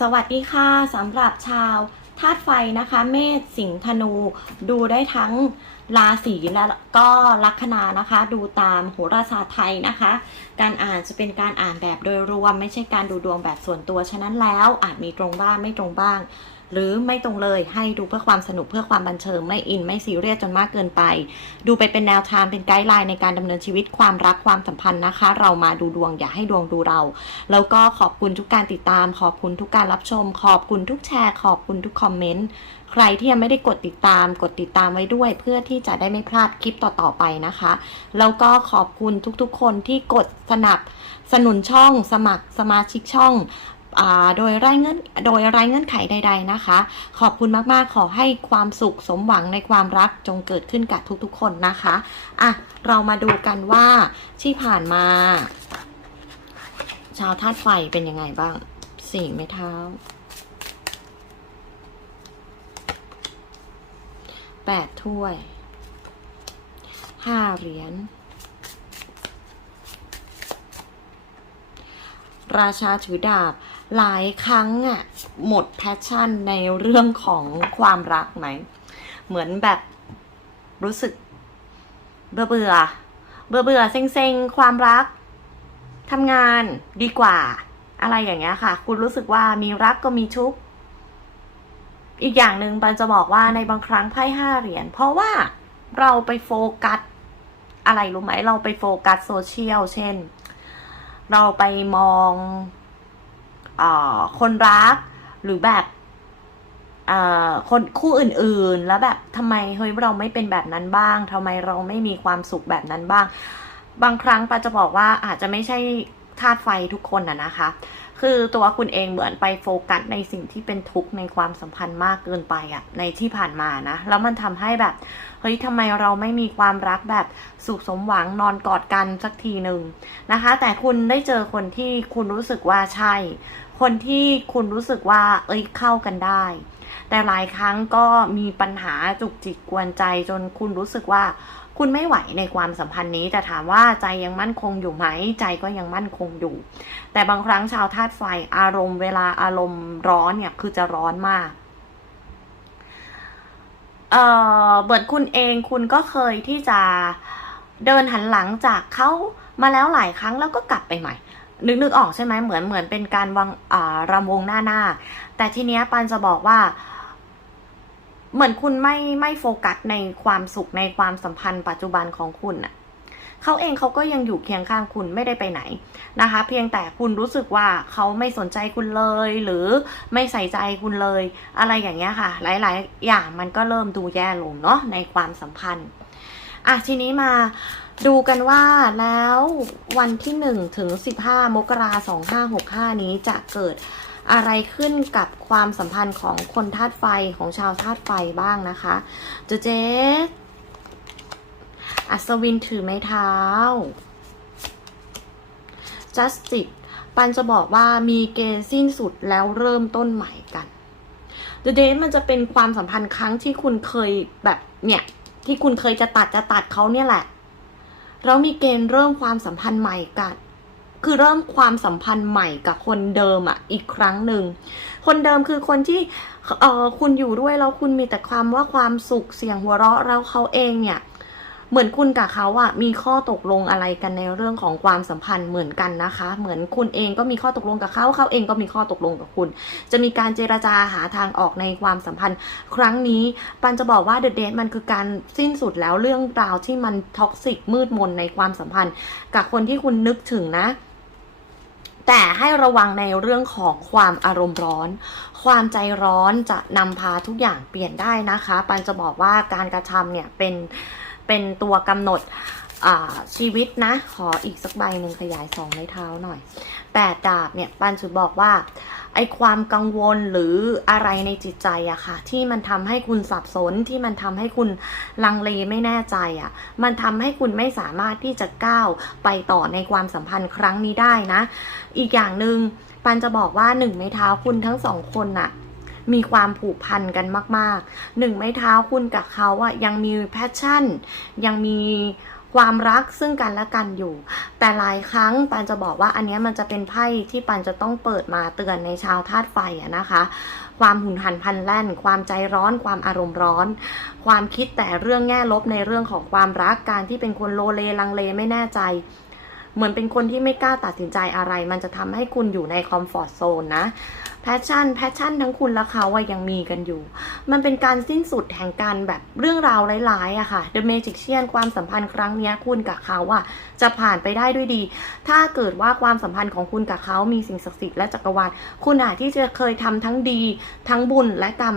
สวัสดีค่ะสำหรับชาวธาตุไฟนะคะ เมษสิงห์ธนู ดูได้ทั้งราศีและก็ลัคนานะคะ ดูตามโหราศาสตร์ไทยนะคะ การอ่านจะเป็นการอ่านแบบโดยรวม ไม่ใช่การดูดวงแบบส่วนตัว ฉะนั้นแล้วอาจมีตรงบ้างไม่ตรงบ้าง หรือไม่ตรงเลยให้ดูเพื่อความสนุกเพื่อความบันเทิงไม่อินไม่ซีเรียสจนมากเกินไป ดูไปเป็นแนวทางเป็นไกด์ไลน์ในการดำเนินชีวิตความรักความสัมพันธ์นะคะ เรามาดูดวงอย่าให้ดวงดูเรา แล้วก็ขอบคุณทุกการติดตาม ขอบคุณทุกการรับชม ขอบคุณทุกแชร์ ขอบคุณทุกคอมเมนต์ใครที่ยังไม่ได้กดติดตามกดติดตามไว้ด้วย เพื่อที่จะได้ไม่พลาดคลิปต่อๆไปนะคะ แล้วก็ขอบคุณทุกๆคนที่กดสนับสนุนช่องสมัครสมาชิกช่อง โดยไร้เงื่อนโดยไร้เงื่อนไขใด ๆนะคะ ขอบคุณมากๆ ขอให้ความสุขสมหวังในความรักจงเกิดขึ้นกับทุกๆ คนนะคะอะเรามาดูกันว่าที่ผ่านมา ชาวธาตุไฟเป็นยังไงบ้างสี่ไม้เท้าแปดถ้วยห้าเหรียญ ราชาถือดาบ หลายครั้งอะหมดแพชชั่นในเรื่องของความรักไหม เหมือนแบบรู้สึกเบื่อเบื่อเบื่อเบื่อเซ็งเซ็งๆ ความรักทำงานดีกว่า อะไรอย่างเงี้ยค่ะ คุณรู้สึกว่ามีรักก็มีทุกข์อีกอย่างหนึ่งปันจะบอกว่าในบางครั้งไพ่ห้าเหรียญเพราะว่าเราไปโฟกัสอะไรรู้ไหม เราไปโฟกัสโซเชียลเช่น เราไปมองอคนรักหรือแบบคนคู่อื่นๆ แล้วแบบทำไมเฮ้ยเราไม่เป็นแบบนั้นบ้างทำไมเราไม่มีความสุขแบบนั้นบ้าง บางครั้งปาจะบอกว่าอาจจะไม่ใช่ธาตุไฟทุกคนนะนะคะ คือตัวคุณเองเหมือนไปโฟกัสในสิ่งที่เป็นทุกข์ในความสัมพันธ์มากเกินไปอะในที่ผ่านมานะแล้วมันทำให้แบบเฮ้ยทำไมเราไม่มีความรักแบบสุขสมหวังนอนกอดกันสักทีหนึ่งนะคะ แต่คุณได้เจอคนที่คุณรู้สึกว่าใช่ คนที่คุณรู้สึกว่า เอ้ยเข้ากันได้ แต่หลายครั้งก็มีปัญหาจุกจิกกวนใจจนคุณรู้สึกว่า คุณไม่ไหวในความสัมพันธ์นี้ แต่ถามว่าใจยังมั่นคงอยู่ไหมใจก็ยังมั่นคงอยู่ แต่บางครั้งชาวธาตุไฟอารมณ์เวลาอารมณ์ร้อนเนี่ยคือจะร้อนมากเอ่อเบิร์ดคุณเองคุณก็เคยที่จะเดินหันหลังจากเขามาแล้วหลายครั้งแล้วก็กลับไปใหม่ นึกนึกออกใช่ไหมเหมือนเหมือนเป็นการวางอ่ารำวงหน้าหน้า แต่ทีเนี้ยปันจะบอกว่า เหมือนคุณไม่ไม่โฟกัสในความสุขในความสัมพันธ์ปัจจุบันของคุณน่ะเขาเองเขาก็ยังอยู่เคียงข้างคุณไม่ได้ไปไหนนะคะ เพียงแต่คุณรู้สึกว่าเขาไม่สนใจคุณเลย หรือไม่ใส่ใจคุณเลย อะไรอย่างเงี้ยค่ะ หลาย ๆ อย่างมันก็เริ่มดูแย่ลงเนาะในความสัมพันธ์อะทีนี้มาดูกันว่าแล้ววันที่1ถึง15 มกราคม2565 นี้จะเกิด อะไรขึ้นกับความสัมพันธ์ของคนธาตุไฟของชาวธาตุไฟบ้างนะคะเจเจอัศวินถือไม้เท้า justice ปันจะบอกว่ามีเกณฑ์สิ้นสุดแล้วเริ่มต้นใหม่กัน The Date มันจะเป็นความสัมพันธ์ครั้งที่คุณเคยแบบเนี่ย ที่คุณเคยจะตัดจะตัดเขาเนี่ยแหละแล้วมีเกณฑ์เริ่มความสัมพันธ์ใหม่กัน คือเริ่มความสัมพันธ์ใหม่กับคนเดิมอะอีกครั้งหนึ่ง คนเดิมคือคนที่เออคุณอยู่ด้วยแล้วคุณมีแต่ความว่าความสุขเสียงหัวเราะแล้วเขาเองเนี่ยเหมือนคุณกับเขาอะมีข้อตกลงอะไรกันในเรื่องของความสัมพันธ์เหมือนกันนะคะ เหมือนคุณเองก็มีข้อตกลงกับเขาเขาเองก็มีข้อตกลงกับคุณ จะมีการเจราจาหาทางออกในความสัมพันธ์ ครั้งนี้ปันจะบอกว่าเดอะเดทมันคือการสิ้นสุดแล้วเรื่องราวที่มันท็อกซิกมืดมนในความสัมพันธ์ กับคนที่คุณนึกถึงนะ แต่ให้ระวังในเรื่องของความอารมณ์ร้อน ความใจร้อนจะนำพาทุกอย่างเปลี่ยนได้นะคะ ปันจะบอกว่าการกระทำเนี่ยเป็นเป็นตัวกำหนดชีวิตนะ ขออีกสักใบหนึ่งขยายสองในเท้าหน่อยแปดดาบเนี่ยปันจะบอกว่า ไอความกังวลหรืออะไรในจิตใจอะค่ะ ที่มันทำให้คุณสับสนที่มันทำให้คุณลังเลไม่แน่ใจอะมันทำให้คุณไม่สามารถที่จะก้าวไปต่อในความสัมพันธ์ครั้งนี้ได้นะ อีกอย่างหนึ่งปันจะบอกว่าหนึ่งไม้เท้าคุณทั้งสองคนน่ะมีความผูกพันกันมาก ๆ หนึ่งไม้เท้าคุณกับเขาอะยังมีแพชชั่น ยังมี ความรักซึ่งกันและกันอยู่ แต่หลายครั้งปันจะบอกว่าอันนี้มันจะเป็นไพ่ที่ปันจะต้องเปิดมาเตือนในชาวธาตุไฟอะนะคะ ความหุนหันพลันแล่น ความใจร้อน ความอารมณ์ร้อน ความคิดแต่เรื่องแง่ลบในเรื่องของความรักการที่เป็นคนโลเลลังเลไม่แน่ใจเหมือนเป็นคนที่ไม่กล้าตัดสินใจอะไร มันจะทำให้คุณอยู่ในคอมฟอร์ทโซนนะ แพชชั่นแพชชั่นทั้งคุณและเขาอะยังมีกันอยู่ มันเป็นการสิ้นสุดแห่งการแบบเรื่องราวร้ายๆอะค่ะ The Magician ความสัมพันธ์ครั้งนี้คุณกับเขาอะจะผ่านไปได้ด้วยดี ถ้าเกิดว่าความสัมพันธ์ของคุณกับเขามีสิ่งศักดิ์สิทธิ์และจักรวาล คุณอาจที่จะเคยทำทั้งดี ทั้งบุญและกรรม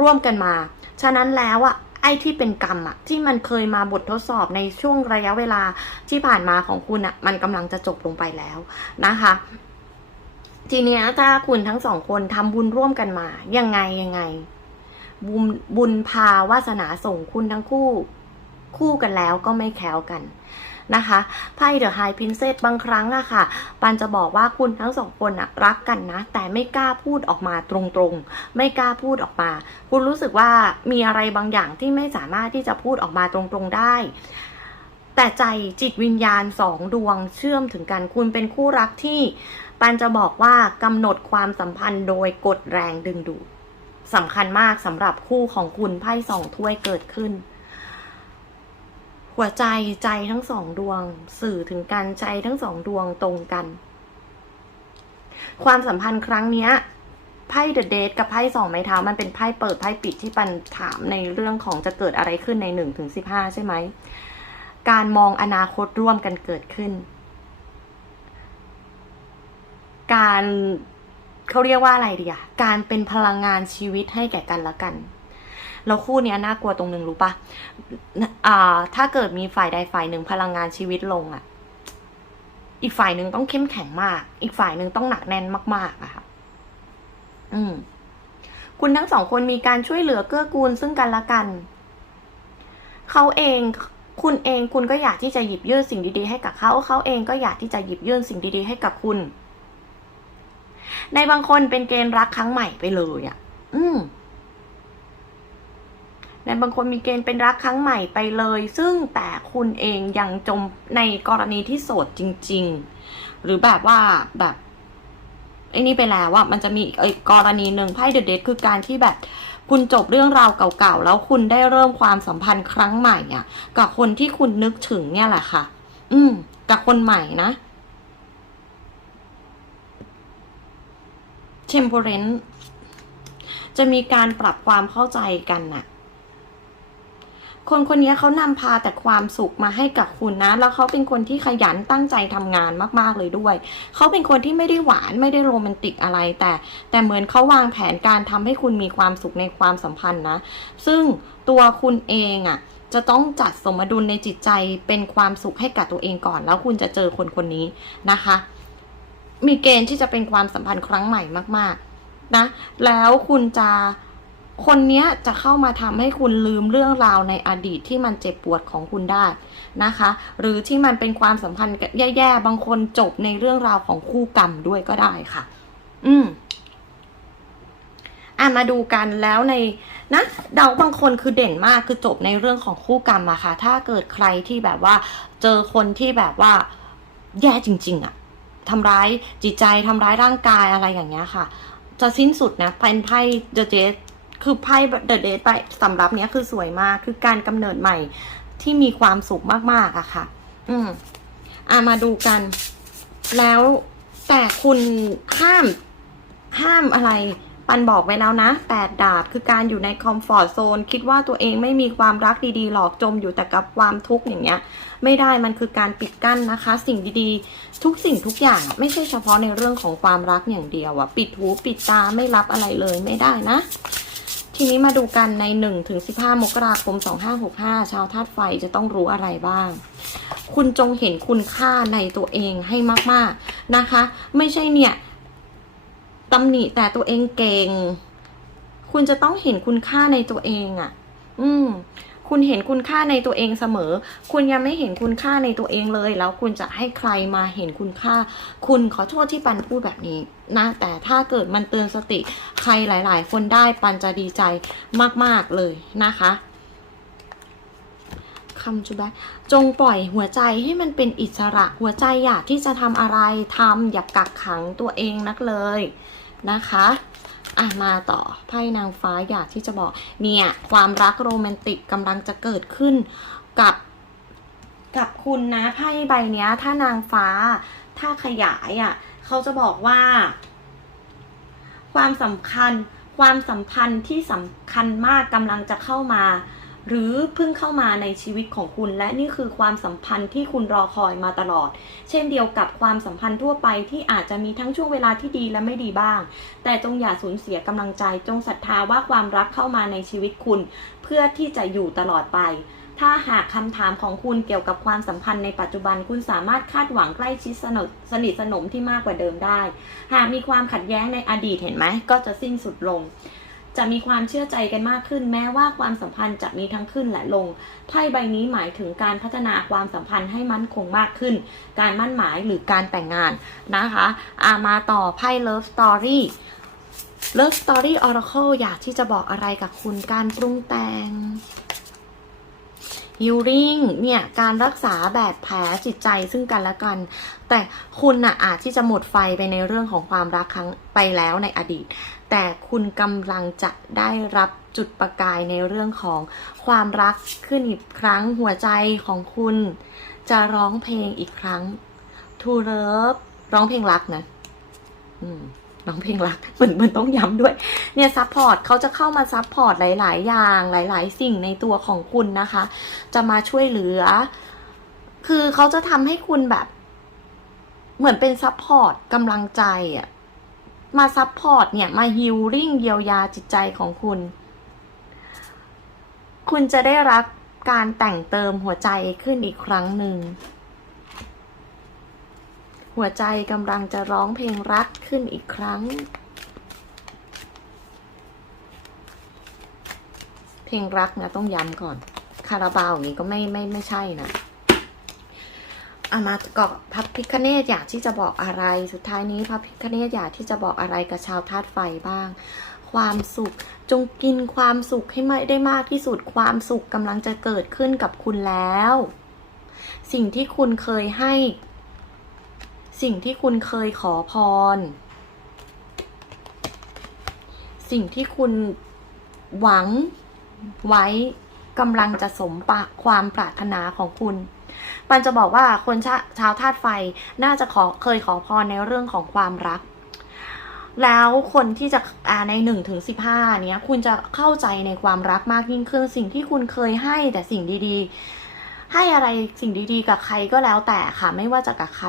ร่วมกันมา ฉะนั้นแล้วอะไอ้ที่เป็นกรรมอะที่มันเคยมาบททดสอบในช่วงระยะเวลาที่ผ่านมาของคุณอะมันกำลังจะจบลงไปแล้วนะคะ ทีเนี้ยถ้าคุณทั้งสองคนทำบุญร่วมกันมา ยังไงยังไง บุญบุญพาวาสนาส่งคุณทั้งคู่ คู่กันแล้วก็ไม่แค้วกันนะคะไพ่เดอะไฮพินเซสบางครั้งอะค่ะ ปันจะบอกว่าคุณทั้งสองคนอะรักกันนะ แต่ไม่กล้าพูดออกมาตรงๆ ไม่กล้าพูดออกมา คุณรู้สึกว่ามีอะไรบางอย่างที่ไม่สามารถที่จะพูดออกมาตรงๆได้ แต่ใจจิตวิญญาณสองดวงเชื่อมถึงกัน คุณเป็นคู่รักที่ ปันจะบอกว่ากำหนดความสัมพันธ์โดยกฎแรงดึงดูดสำคัญมากสำหรับคู่ของคุณไพ่สองถ้วยเกิดขึ้น หัวใจใจทั้งสองดวง สื่อถึงการใจทั้งสองดวงตรงกัน ความสัมพันธ์ครั้งเนี้ยไพ่เดอะเดทกับไพ่สองไม้เท้ามันเป็นไพ่เปิดไพ่ปิดที่ปันถามในเรื่องของจะเกิดอะไรขึ้นในหนึ่งถึงสิบห้าใช่ไหม การมองอนาคตร่วมกันเกิดขึ้น การเขาเรียกว่าอะไรดีอะการเป็นพลังงานชีวิตให้แก่กันและกันแล้วคู่นี้น่ากลัวตรงนึงรู้ปะอ่า ถ้าเกิดมีฝ่ายใดฝ่ายหนึ่งพลังงานชีวิตลงอะอีกฝ่ายหนึ่งต้องเข้มแข็งมาก อีกฝ่ายหนึ่งต้องหนักแน่นมาก ๆอะค่ะ อืม คุณทั้งสองคนมีการช่วยเหลือเกื้อกูลซึ่งกันและกัน เขาเอง คุณเองคุณก็อยากที่จะหยิบยื่นสิ่งดีๆให้กับเขา เขาเองก็อยากที่จะหยิบยื่นสิ่งดีๆให้กับคุณ ในบางคนเป็นเกณฑ์รักครั้งใหม่ไปเลยอะ อืมในบางคนมีเกณฑ์เป็นรักครั้งใหม่ไปเลย ซึ่งแต่คุณเองยังจมในกรณีที่โสดจริง ๆ หรือแบบว่าแบบไอ้นี่ไปแล้วว่ามันจะมีไอีกกรณีหนึ่งไพ่เดอะเดทคือการที่แบบคุณจบเรื่องราวเก่าๆ แล้วคุณได้เริ่มความสัมพันธ์ครั้งใหม่อะ กับคนที่คุณนึกถึงเนี่ยแหละค่ะ อืม กับคนใหม่นะ temperance จะมีการปรับความเข้าใจกันน่ะ คนคนนี้เขานำพาแต่ความสุขมาให้กับคุณนะ แล้วเขาเป็นคนที่ขยันตั้งใจทำงานมาก ๆ เลยด้วย เขาเป็นคนที่ไม่ได้หวานไม่ได้โรแมนติกอะไร แต่แต่เหมือนเขาวางแผนการทำให้คุณมีความสุขในความสัมพันธ์นะ ซึ่งตัวคุณเองอะ่ะจะต้องจัดสมดุลในจิตใจเป็นความสุขให้กับตัวเองก่อน แล้วคุณจะเจอคนคนนี้นะคะ มีเกณฑ์ที่จะเป็นความสัมพันธ์ครั้งใหม่มาก ๆ นะ แล้วคุณจะคนเนี้ยจะเข้ามาทำให้คุณลืมเรื่องราวในอดีตที่มันเจ็บปวดของคุณได้นะคะ หรือที่มันเป็นความสัมพันธ์แย่ๆ บางคนจบในเรื่องราวของคู่กรรมด้วยก็ได้ค่ะ อืมอะมาดูกันแล้วในนะเดาบางคนคือเด่นมากคือจบในเรื่องของคู่กรรมอะค่ะ ถ้าเกิดใครที่แบบว่า เจอคนที่แบบว่า แย่จริง ๆอะ ทำร้ายจิตใจทำร้ายร่างกายอะไรอย่างเงี้ยค่ะ จะสิ้นสุดนะเป็นไพ่เดอะเดทคือไพ่เดอะเดทไปสำหรับเนี้ยคือสวยมากคือการกำเนิดใหม่ที่มีความสุขมากๆอะค่ะ อืมอะมาดูกัน แล้วแต่คุณห้ามห้ามอะไร ปันบอกไว้แล้วนะแปดดาบคือการอยู่ในคอมฟอร์ทโซนคิดว่าตัวเองไม่มีความรักดีๆ หลอกจมอยู่แต่กับความทุกข์อย่างเงี้ย ไม่ได้มันคือการปิดกั้นนะคะ สิ่งดีๆ ทุกสิ่งทุกอย่างไม่ใช่เฉพาะในเรื่องของความรักอย่างเดียวอะปิดหูปิดตาไม่รับอะไรเลยไม่ได้นะ ทีนี้มาดูกันใน1ถึง15 มกราคม 2565 ชาวธาตุไฟจะต้องรู้อะไรบ้างคุณจงเห็นคุณค่าในตัวเองให้มาก ๆ นะคะ ไม่ใช่เนี่ย ตำหนิแต่ตัวเองเก่ง คุณจะต้องเห็นคุณค่าในตัวเองอะ่ะ อืม คุณเห็นคุณค่าในตัวเองเสมอ คุณยังไม่เห็นคุณค่าในตัวเองเลย แล้วคุณจะให้ใครมาเห็นคุณค่า คุณขอโทษที่ปันพูดแบบนี้นะ แต่ถ้าเกิดมันเตือนสติ ใครหลาย ๆ คนได้ปันจะดีใจมาก ๆ เลยนะคะ ค come to back จงปล่อยหัวใจให้มันเป็นอิสระ หัวใจอยากที่จะทำอะไรทำอย่ากกักขังตัวเองนักเลยนะคะอะมาต่อไพ่นางฟ้าอยากที่จะบอกเนี่ยความรักโรแมนติกกำลังจะเกิดขึ้นกับกับคุณนะไพ่ใบเนี้ย ถ้านางฟ้า ถ้าขยายอะเขาจะบอกว่า ความสำคัญ ความสัมพันธ์ที่สำคัญมากกำลังจะเข้ามา หรือเพิ่งเข้ามาในชีวิตของคุณ และนี่คือความสัมพันธ์ที่คุณรอคอยมาตลอด เช่นเดียวกับความสัมพันธ์ทั่วไปที่อาจจะมีทั้งช่วงเวลาที่ดีและไม่ดีบ้าง แต่จงอย่าสูญเสียกำลังใจ จงศรัทธาว่าความรักเข้ามาในชีวิตคุณ เพื่อที่จะอยู่ตลอดไปถ้าหากคำถามของคุณเกี่ยวกับความสัมพันธ์ในปัจจุบันคุณสามารถคาดหวังใกล้ชิดสนทสนิทสนมที่มากกว่าเดิมได้ หากมีความขัดแย้งในอดีตเห็นไหมก็จะสิ้นสุดลง จะมีความเชื่อใจกันมากขึ้น แม้ว่าความสัมพันธ์จะมีทั้งขึ้นและลงไพ่ใบนี้หมายถึงการพัฒนาความสัมพันธ์ให้มั่นคงมากขึ้น การมั่นหมายหรือการแต่งงานนะคะอามาต่อไพ่ Love Story Love Story Oracle อยากที่จะบอกอะไรกับคุณการปรุงแต่ง ฮิลลิ่งเนี่ยการรักษาแบบแผลจิตใจซึ่งกันและกัน แต่คุณน่ะอาจที่จะหมดไฟไปในเรื่องของความรักครั้งไปแล้วในอดีต แต่คุณกำลังจะได้รับจุดประกายในเรื่องของความรักขึ้นอีกครั้งหัวใจของคุณ จะร้องเพลงอีกครั้ง To Love ร้องเพลงรักนะ อืม ร้องเพลงรักเหมันมันต้องย้ำด้วย เนี่ยซัพพอร์ตเขาจะเข้ามาซัพพอร์ตหลาย ๆ อย่างหลาย ๆ สิ่งในตัวของคุณนะคะ จะมาช่วยเหลือ คือเขาจะทำให้คุณแบบ เหมือนเป็นซัพพอร์ตกำลังใจอะมาซัพพอร์ตเนี่ย มาฮิลลิ่งเยียวยาจิตใจของคุณ คุณจะได้รับการแต่งเติมหัวใจขึ้นอีกครั้งหนึ่ง หัวใจกำลังจะร้องเพลงรักขึ้นอีกครั้ง เพลงรักนะต้องย้ำก่อน คาราบาวอย่างนี้ก็ไม่ไม่ไม่ใช่นะอามาเกาะพระพิคเนตอยากที่จะบอกอะไร สุดท้ายนี้พระพิคเนตอยากที่จะบอกอะไรกับชาวธาตุไฟบ้าง ความสุขจงกินความสุขให้ไม่ได้มากที่สุดความสุขกำลังจะเกิดขึ้นกับคุณแล้ว สิ่งที่คุณเคยให้ สิ่งที่คุณเคยขอพร สิ่งที่คุณหวังไว้กำลังจะสมปากความปรารถนาของคุณ ปันจะบอกว่าคนชาชาวธาตุไฟน่าจะขอเคยขอพรในเรื่องของความรัก แล้วคนที่จะอ่าในหนึ่งถึงสิบห้าเนี้ย คุณจะเข้าใจในความรักมากยิ่งขึ้น สิ่งที่คุณเคยให้แต่สิ่งดีๆ ให้อะไรสิ่งดีๆ กับใครก็แล้วแต่ค่ะ ไม่ว่าจะกับใคร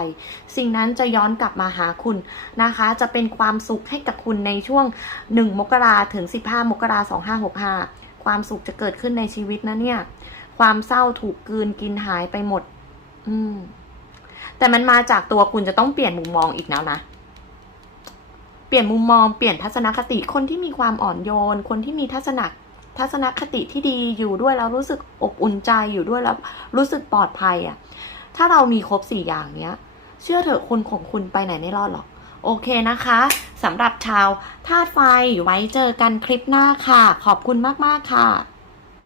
สิ่งนั้นจะย้อนกลับมาหาคุณนะคะ จะเป็นความสุขให้กับคุณในช่วง 1 มกราถึง 15 มกราสองห้าหกห้าความสุขจะเกิดขึ้นในชีวิตนะเนี่ย ความเศร้าถูกกืนกินหายไปหมด อืม แต่มันมาจากตัวคุณจะต้องเปลี่ยนมุมมองอีกแล้วนะเปลี่ยนมุมมองเปลี่ยนทัศนคติคนที่มีความอ่อนโยน คนที่มีทัศน ทัศนคติที่ดีอยู่ด้วยแล้วรู้สึกอบอุ่นใจอยู่ด้วยแล้วรู้สึกปลอดภัยอะ ถ้าเรามีครบสี่อย่างเนี้ย เชื่อเถอะคนของคุณไปไหนไม่รอดหรอก โอเคนะคะสำหรับชาวธาตุไฟไว้เจอกันคลิปหน้าค่ะ ขอบคุณมาก ๆ ค่ะ